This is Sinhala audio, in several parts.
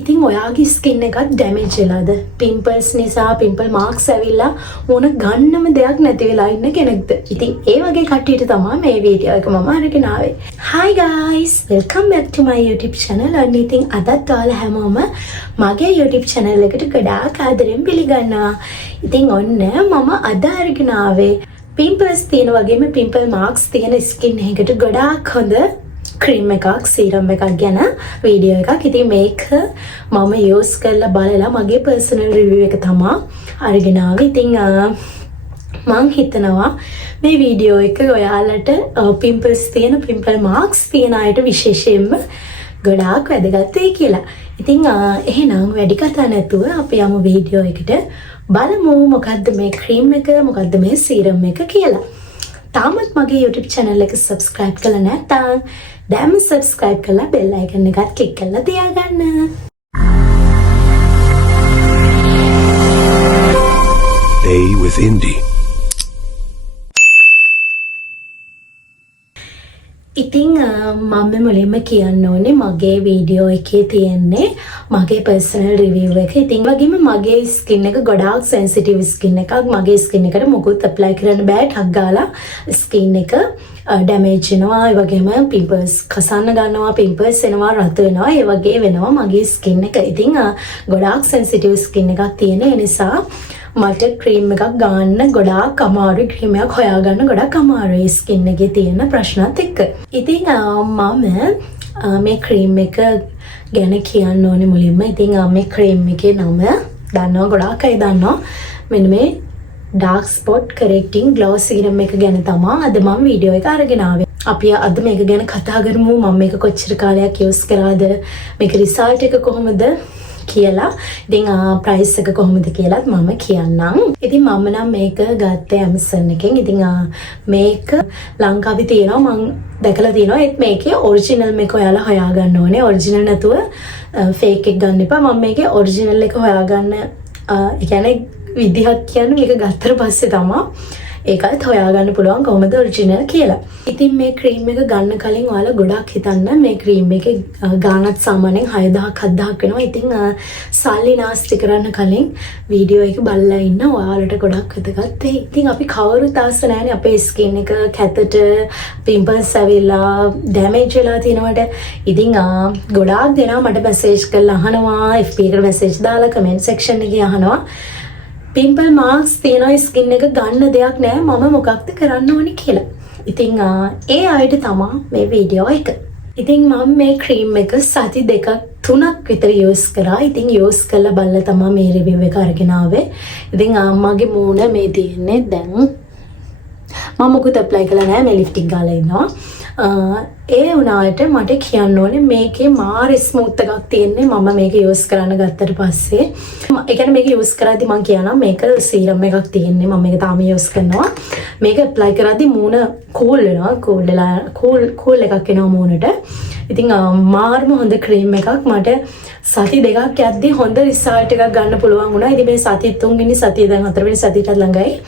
ඉතින් ඔයාගේ ස්කින් එකත් ඩැමේජ් වෙලාද? පිම්පල්ස් නිසා පිම්පල් මාර්ක්ස් ඇවිල්ලා මොන ගන්නම දෙයක් නැති වෙලා ඉන්න කෙනෙක්ද? ඉතින් ඒ වගේ කට්ටියට තමයි මේ වීඩියෝ එක මම අරගෙන ආවේ. Hi guys, welcome back to my YouTube channel. and ඉතින් අදත් ඔයාලා හැමෝම මගේ YouTube channel එකට ගොඩාක් ආදරෙන් පිළිගන්නවා. ඉතින් ඔන්න මම අද අරගෙන ආවේ පිම්පල්ස් තියෙන වගේම පිම්පල් මාර්ක්ස් තියෙන ස්කින් එකකට ගොඩාක් හොඳ ක්‍රීම් එකක් සීරම් එකක් ගැන වීඩියෝ එකක්. ඉතින් මේක මම යූස් කරලා බලලා මගේ පර්සනල් රිවිව් එක තමයි අරගෙන ආවේ. ඉතින් මම හිතනවා මේ වීඩියෝ එක ඔයාලට පිම්පල්ස් තියෙන පිම්පල් මාර්ක්ස් තියෙන අයට විශේෂයෙන්ම ගොඩාක් වැදගත් වෙයි කියලා. ඉතින් එහෙනම් වැඩි කතා නැතුව අපි යමු වීඩියෝ එකට. බලමු මොකද්ද මේ ක්‍රීම් එක, මොකද්ද මේ සීරම් එක කියලා. තාමත් මගේ YouTube channel එක subscribe කරලා නැත්නම් දැන්ම subscribe කරලා bell icon එකත් click කරලා තියාගන්න. Day with Indie. ඉතින් මම මුලින්ම කියන්න ඕනේ මගේ වීඩියෝ එකේ තියෙන්නේ මගේ පර්සනල් රිවිව් එක. ඉතින් වගේම මගේ ස්කින් එක ගොඩාක් සෙන්සිටිව් ස්කින් එකක්. මගේ ස්කින් එකට මොකුත් ඇප්ලයි කරන්න බෑ. ටක් ගාලා ස්කින් එක ඩැමේජ් වෙනවා. ඒ වගේම පිම්පල්ස් කසන්න ගන්නවා, පිම්පල්ස් එනවා, රත් වෙනවා. ඒ වගේ වෙනවා මගේ ස්කින් එක. ඉතින් ගොඩාක් සෙන්සිටිව් ස්කින් එකක් තියෙන නිසා මට ක්‍රීම් එකක් ගන්න ගොඩාක් අමාරුයි. ක්‍රීම් එකක් හොයාගන්න ගොඩාක් අමාරුයි ස්කින් එකේ තියෙන ප්‍රශ්නත් එක්ක. ඉතින් මම මේ ක්‍රීම් එක ගැන කියන්න ඕනේ මුලින්ම. ඉතින් මේ ක්‍රීම් එකේ නම දන්නවා ගොඩාක් අය දන්නවා. මෙන්න මේ ඩාර්ක් ස්පොට් කරෙක්ටිං ග්ලෝ සීරම් එක ගැන තමයි අද මම වීඩියෝ එක අරගෙන ආවේ. අපි අද මේක ගැන කතා කරමු. මම මේක කොච්චර කාලයක් යූස් කරාද, මේක රිසල්ට් එක කොහොමද කියලා. ඉතින් ප්‍රයිස් එක කොහොමද කියලාත් මම කියන්නම්. ඉතින් මම නම් මේක ගත්තේ Amazon එකෙන්. ඉතින් මේක ලංකාවේ තියෙනවා, මම දැකලා තියෙනවා. ඒත් මේකේ ඔරිජිනල් මේක ඔයාලා හොයාගන්න ඕනේ. ඔරිජිනල් නැතුව ෆේක් එක ගන්න එපා. මම මේකේ ඔරිජිනල් එක හොයාගන්න ඒ කියන්නේ විදිහක් කියන්නේ මේක ගත්තට පස්සේ තමයි ඒකත් හොයාගන්න පුළුවන් කොහොමද ඔරිජිනල් කියලා. ඉතින් මේ ක්‍රීම් එක ගන්න කලින් ඔයාලා ගොඩක් හිතන්න මේ ක්‍රීම් එකේ ගාණක් සාමාන්‍යයෙන් 6000ක් 7000ක් වෙනවා. ඉතින් සල්ලි නාස්ති කරන්න කලින් වීඩියෝ එක බලලා ඉන්න ඔයාලට ගොඩක් වැදගත් වෙයි. ඉතින් අපි කවුරුත් ආස නැහැනේ අපේ ස්කින් එක කැතට පිම්පල්ස් ඇවිල්ලා ඩැමේජ් වෙලා තියෙනවට. ඉතින් ගොඩාක් දෙනා මට මැසේජ් කරලා අහනවා, FB එකට මැසේජ් දාලා කමෙන්ට් සෙක්ෂන් එකේ අහනවා පිම්පල් මාර්ක්ස් තියෙන ස්කින් එක ගන්න දෙයක් නැහැ, මම මොකක්ද කරන්න ඕනේ කියලා. ඉතින් ඒ අයට තමයි මේ වීඩියෝ එක. ඉතින් මම මේ ක්‍රීම් එක සති 2-3ක් විතර යූස් කරා. ඉතින් යූස් කරලා බලලා තමයි මේ රිවිව් එක අරගෙන ආවේ. ඉතින් මගේ මූණ මේ තියෙන්නේ දැන් මම මොකද ඇප්ලයි කළා නැහැ, මේ ලිප්ටික් ගාලා ඉන්නවා. ඒ වුණාට මට කියන්න ඕනේ මේකේ මාර ස්මූත් එකක් තියෙන්නේ මම මේක යූස් කරන්න ගත්තට පස්සේ. ඒ කියන්නේ මේක යූස් කරද්දි මම කියනවා මේක සීරම් එකක් තියෙන්නේ. මම මේක තාම යූස් කරනවා. මේක ඇප්ලයි කරද්දි මූණ කූල් වෙනවා. කූල් එකක් එනවා මූණට. ඉතින් මාර්ම හොඳ ක්‍රීම් එකක්. මට සති 2ක් යද්දි හොඳ රිසල්ට් එකක් ගන්න පුළුවන් වුණා. ඉතින් මේ සති 3 වෙනි සතිය දැන් 4 වෙනි සතියට ළඟයි.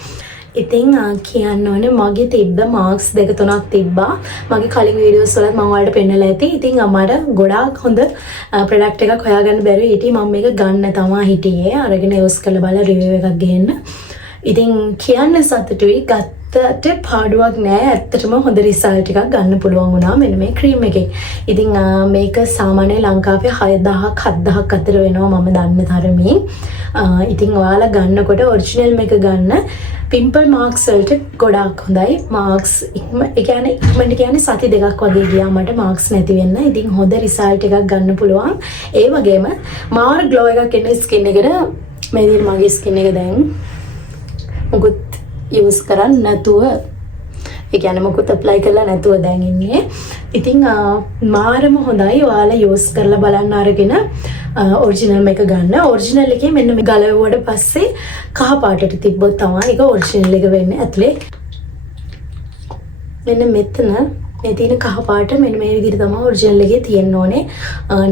ඉතින් කියන්න ඕනේ මගේ තිබ්බ මාර්ක්ස් 2-3ක් තිබ්බා. මගේ කලින් වීඩියෝස් වලත් මම ඔයාලට පෙන්නලා ඇති. ඉතින් මට ගොඩාක් හොඳ ප්‍රොඩක්ට් එකක් හොයාගන්න බැරුව හිටියේ. මම මේක ගන්න තමයි හිටියේ. අරගෙන යූස් කරලා බලලා රිවිව් එකක් ගේන්න. ඉතින් කියන්න සතුටුයි. ගත්තට පාඩුවක් නෑ. ඇත්තටම හොඳ රිසල්ට් එකක් ගන්න පුළුවන් වුණා මෙන්න මේ ක්‍රීම් එකේ. ඉතින් මේක සාමාන්‍යයෙන් ලංකාවේ 6000ක් 7000ක් අතර වෙනවා මම දන්න තරමින්. ඉතින් ඔයාලා ගන්නකොට ඔරිජිනල් මේක ගන්න. පිම්පල් මාර්ක්ස් වලට ගොඩාක් හොඳයි. මාර්ක්ස් ඉක්මනට කියන්නේ සති 2ක් වගේ ගියා මට මාර්ක්ස් නැති වෙන්න. ඉතින් හොඳ රිසල්ට් එකක් ගන්න පුළුවන්. ඒ වගේම මාර ග්ලෝ එකක් එන ස්කින් එකට මේ විදිහට මගේ ස්කින් එක දැන් මොකුත් යූස් කරන්නේ නැතුව, ඒ කියන්නේ මොකුත් ඇප්ලයි කරලා නැතුව දැන් ඉන්නේ. ඉතින් මාරම හොඳයි. ඔයාලා යූස් කරලා බලන්න අරගෙන ඔරිජිනල් මේක ගන්න. ඔරිජිනල් එකේ මෙන්න මේ ගලවුවට පස්සේ කහ පාටට තිබ්බොත් තමයි ඒක ඔරිජිනල් එක වෙන්නේ. ඇතුලේ මෙන්න මෙතන මේ තියෙන කහ පාට මෙන්න මේ විදිහට තමයි ඔරිජිනල් එකේ තියෙන්න ඕනේ.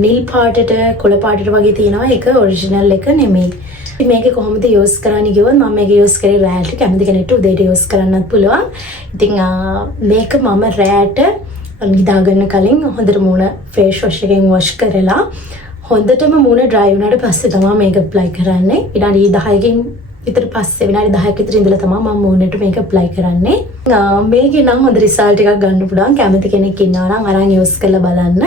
නිල් පාටට කොළ පාටට වගේ තියෙනවා. ඒක ඔරිජිනල් එක නෙමෙයි. ඉතින් මේක කොහොමද යූස් කරන්නේ කිව්වොත් මම මේක යූස් කරේ රෑට. කැමති කෙනෙක්ට උදේට යූස් කරන්නත් පුළුවන්. ඉතින් මේක මම රෑට නිදාගන්න කලින් හොඳට මූණ ෆේස් වොෂ් එකෙන් වොෂ් කරලා හොඳටම මූණ ඩ්‍රයි වුණාට පස්සේ තමයි මේක ඇප්ලයි කරන්නේ. විනාඩි 10කින් විතර පස්සේ විනාඩි 10ක විතර ඉඳලා තමයි මම මූණට මේක ඇප්ලයි කරන්නේ. මේකේ නම් හොඳ රිසල්ට් එකක් ගන්න පුළුවන්. කැමති කෙනෙක් ඉන්නවා නම් අරන් යූස් කරලා බලන්න.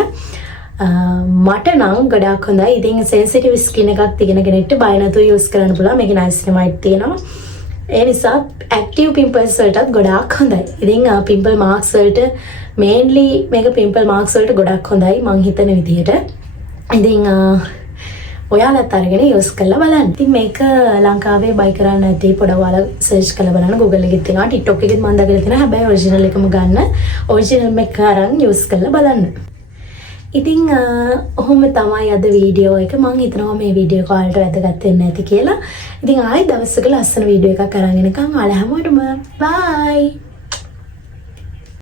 මට නම් ගොඩාක් හොඳයි. ඉතින් සෙන්සිටිව් ස්කින් එකක් තියෙන කෙනෙක්ට බය නැතුව යූස් කරන්න පුළුවන්. මේකේ නයිසිනමයිඩ් තියෙනවා. ඒ නිසා ඇක්ටිව් පිම්පල්ස් වලටත් ගොඩාක් හොඳයි. ඉතින් පිම්පල් මාක්ස් වලට මේන්ලි මේක පිම්පල් මාක්ස් වලට ගොඩාක් හොඳයි මං හිතන විදිහට. ඉතින් ඔයාලත් අරගෙන යූස් කරලා බලන්න. ඉතින් මේක ලංකාවේ බයි කරන්න නැති පොඩ ඔයාලා සර්ච් කරලා බලන්න Google එකෙත් තියෙනවා. TikTok එකෙත් මම දාගෙන තියෙනවා. හැබැයි ඔරිජිනල් එකම ගන්න. ඔරිජිනල් එක අරන් යූස් කරලා බලන්න. ඉතින් ඔහොම තමයි අද වීඩියෝ එක. මම හිතනවා මේ වීඩියෝ එක ඔයාලට වැදගත් වෙන්න ඇති කියලා. ඉතින් ආයෙ දවසක ලස්සන වීඩියෝ එකක් අරන් එනකම් ඔයාලා හැමෝටම බයි.